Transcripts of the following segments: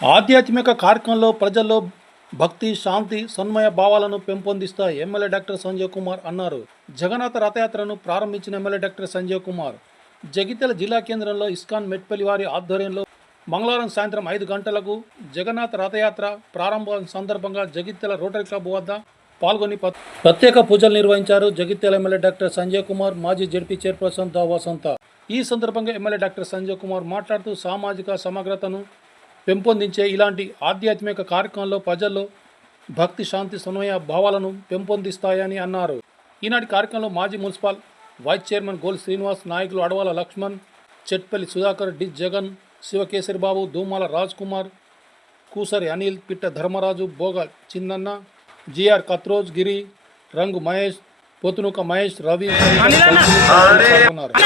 ఆధ్యాత్మిక కార్యక్రమంలో ప్రజల్లో భక్తి, శాంతి, సన్మయ భావాలను పెంపొందిస్తాయి ఎమ్మెల్యే డాక్టర్ సంజయ్ కుమార్ అన్నారు. జగన్నాథ రథయాత్రను ప్రారంభించిన ఎమ్మెల్యే డాక్టర్ సంజయ్ కుమార్ జగిత్యాల జిల్లా కేంద్రంలో ఇస్కాన్ మెట్పల్లి వారి ఆధ్వర్యంలో మంగళవారం సాయంత్రం 5 గంటలకు జగన్నాథ రథయాత్ర ప్రారంభం సందర్భంగా జగిత్యాల రోటరీ క్లబ్ వద్ద పాల్గొని ప్రత్యేక పూజలు నిర్వహించారు. జగిత్యాల ఎమ్మెల్యే డాక్టర్ సంజయ్ కుమార్, మాజీ జడ్పీ చైర్పర్సన్ దా వసంత. ఈ సందర్భంగా ఎమ్మెల్యే డాక్టర్ సంజయ్ కుమార్ మాట్లాడుతూ సామాజిక సమగ్రతను పెంపొందించే ఇలాంటి ఆధ్యాత్మిక కార్యక్రమంలో ప్రజల్లో భక్తి, శాంతి, సమన్వయ భావాలను పెంపొందిస్తాయని అన్నారు. ఈనాటి కార్యక్రమంలో మాజీ municipal vice chairman Gol Srinivas, నాయకులు అడవాల లక్ష్మణ్, చెట్పల్లి సుధాకర్, డి జగన్, శివకేసరి బాబు, దూమాల రాజ్ కుమార్, కూసరి అనిల్, పిట్ట ధర్మరాజు, బోగ చిన్నన్న, జిఆర్ కత్రోజ్, గిరి, రంగు మహేష్, పొతునుక మహేష్, రవి ఉన్నారు.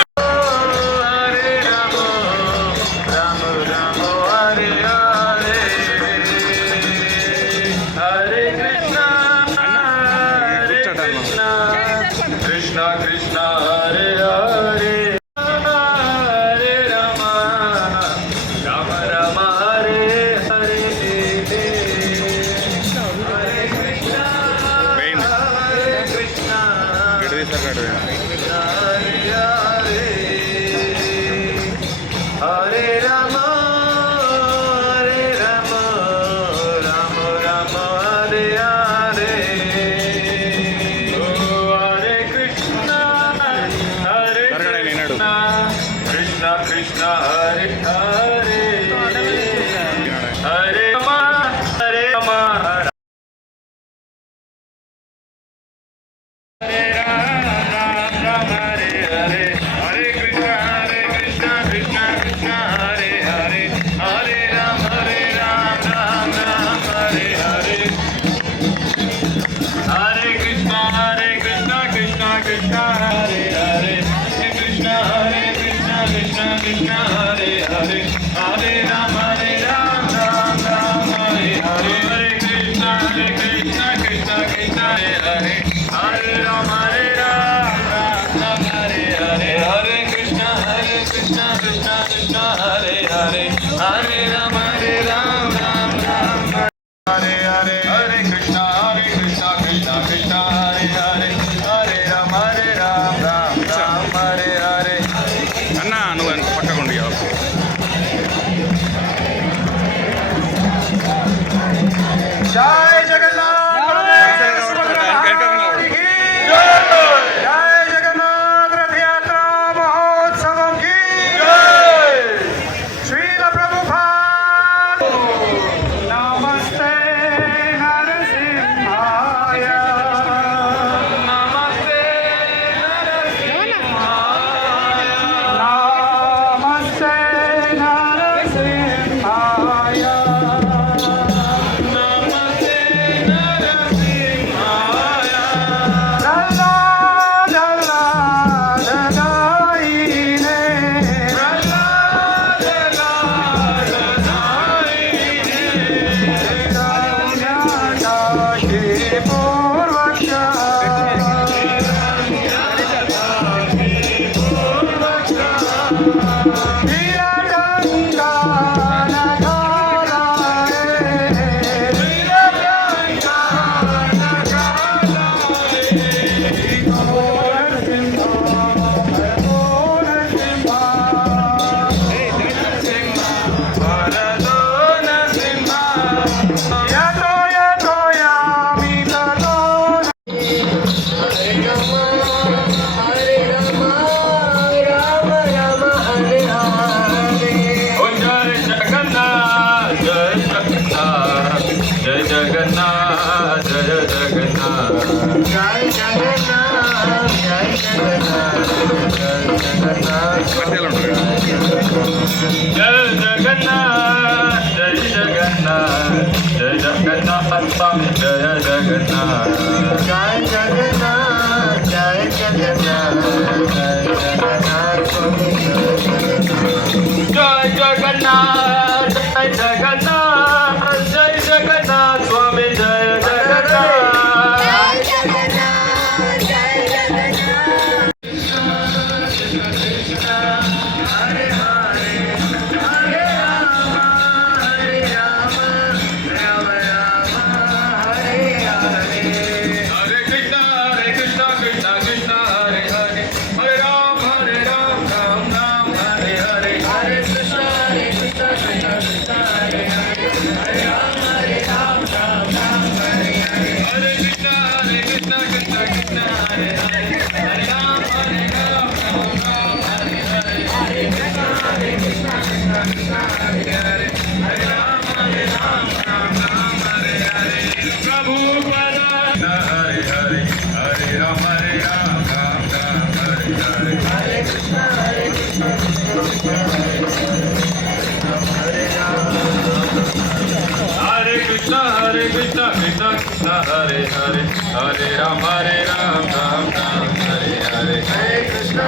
Krishna Krishna Hare Hare Hare Ram Hare Ram Ram Ram Hare Hare Hare Krishna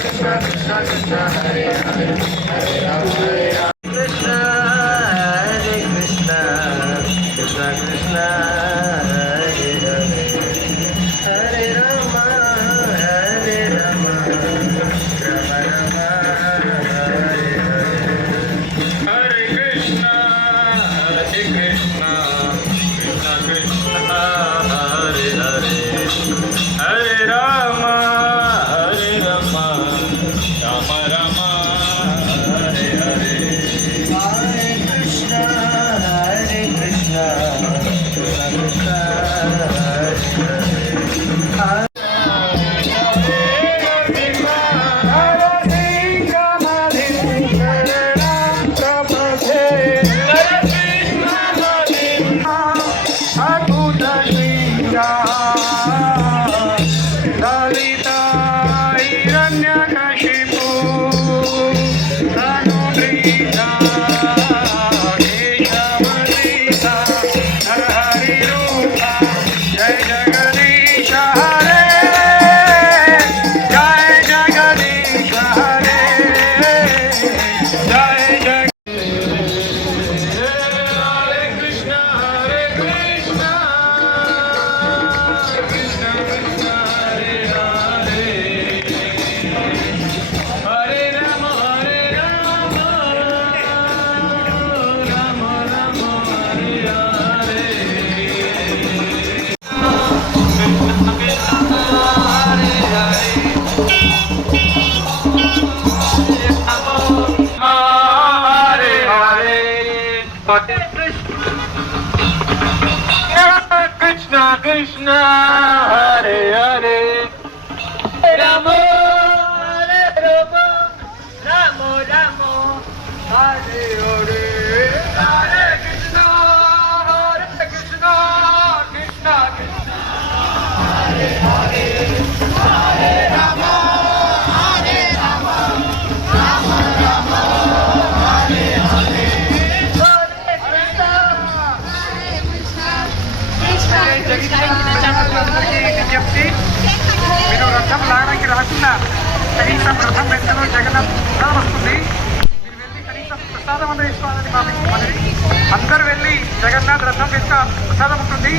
Krishna Krishna Hare Hare Hare Ram Hare Ram Krishna Hare Krishna Krishna Krishna Hare Hare Hare Rama Hare Rama Rama Rama Hare Hare Hare Krishna Krishna Krishna Hare Hare Hare Rama Rama Rama Hare Hare Hare Krishna Krishna Krishna Hare Krishna Krishna Hare Hare Rama Hare Rama Rama Rama Hare Hare Hare Krishna Krishna Krishna Hare Hare Hare Rama Hare Rama Rama Rama Hare Hare విజ్ఞప్తి మీరు రథం లాగడానికి రాకుండా కనీసం రథం వెంటనే జగన్నాథ్ ప్రసాదం వస్తుంది. మీరు వెళ్ళి కనీసం ప్రసాదం అందరూ తీసుకోవాలని మా మనవి. అందరూ వెళ్ళి జగన్నాథ్ రథం వెనుక ప్రసాదం ఉంటుంది.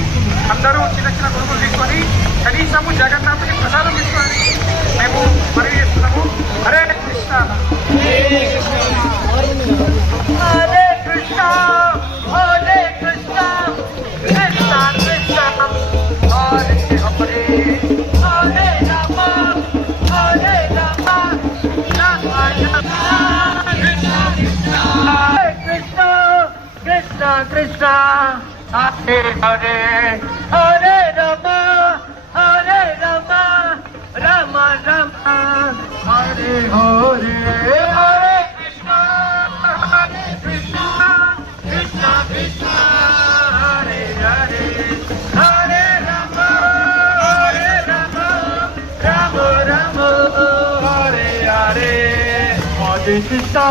అందరూ చిన్న చిన్న కొడుకులు తీసుకొని కనీసము జగన్నాథుని ప్రసాదం తీసుకోవాలని మేము మనవి చేస్తున్నాము. హరే కృష్ణ హరే కృష్ణ హరే కృష్ణ కృష్ణ Krishna Hare Hare Hare Rama Hare Rama Rama Rama Krishna Krishna Krishna Krishna Krishna Hare Hare Hare Rama Hare Rama Rama Rama Hare Hare Hare Krishna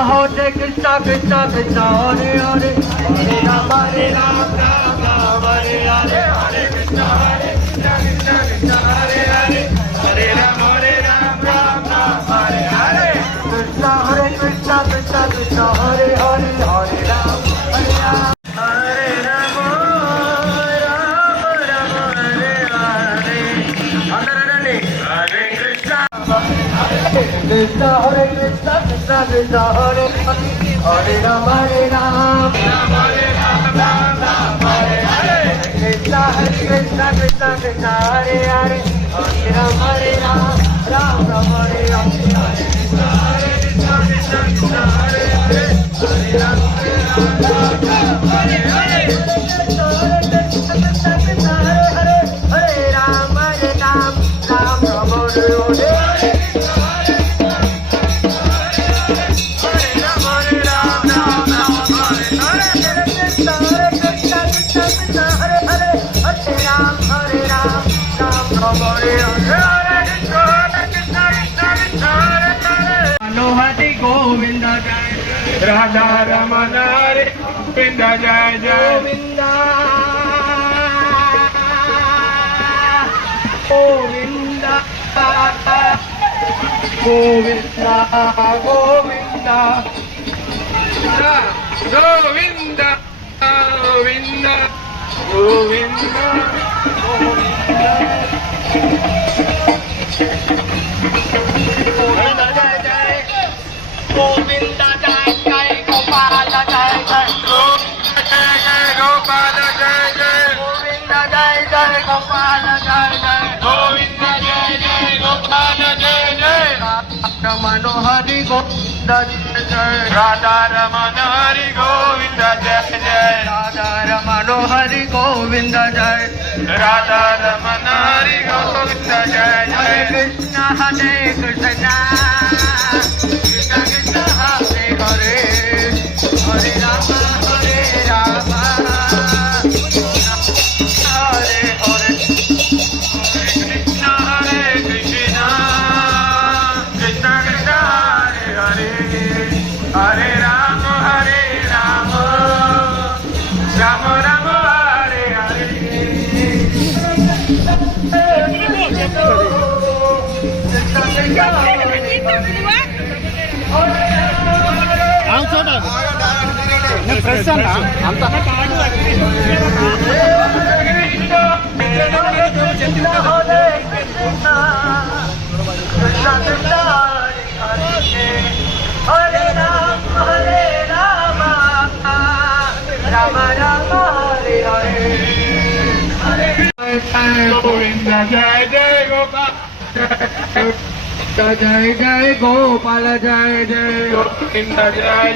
Krishna Krishna Krishna Hare Hare Hare Rama Hare Rama Rama Rama Hare Hare Hare Krishna Krishna Krishna Hare Hare Hare Rama Rama Hare Hare Hare Krishna Krishna Krishna Hare Hare Hare Rama Rama Hare Hare Krishna Krishna Krishna Hare Hare Hare Rama Hare Rama Hare Rama Krishna Hare Krishna Krishna Krishna Hare Hare Rama Hare Rama Hare Hare Krishna Krishna Krishna Krishna Hare Hare Hare Rama Rama Hare Rama Hare Krishna Krishna Krishna Hare Hare Hare Rama Hare Hare Krishna Krishna Krishna Hare Hare Hare Rama Rama Hare Hare Govinda Jai Radha Ramana Govinda Jai Jai Govinda Govinda, Govinda, Govinda, Govinda, Govinda, Govinda, Govinda, jai jai, Govinda jai jai, Gopala jai jai, Govinda jai jai, Gopala jai jai, Govinda jai jai, Gopala jai jai, Govinda jai jai, Gopala jai jai, Ramano Hari Govinda jai jai, Radha Ramana Hari Govinda jai jai, Radha Ramano Hari Govinda jai, Radha Ramana Hari Govinda jai jai, Hare Krishna Hare Krishna, Krishna Krishna Hare Hare, Hare Rama Hare Rama, Hare Hare, Krishna Hare Krishna, Krishna Krishna Hare Hare, Hare Rama Hare Rama, Rama Rama Hare Hare. Fresh అన్న అంత Hare Rama, Rama Rama, Hare Hare. Govinda Jai Jai Gopal, Jai Jai Gopal Jai Jai Govinda Jai.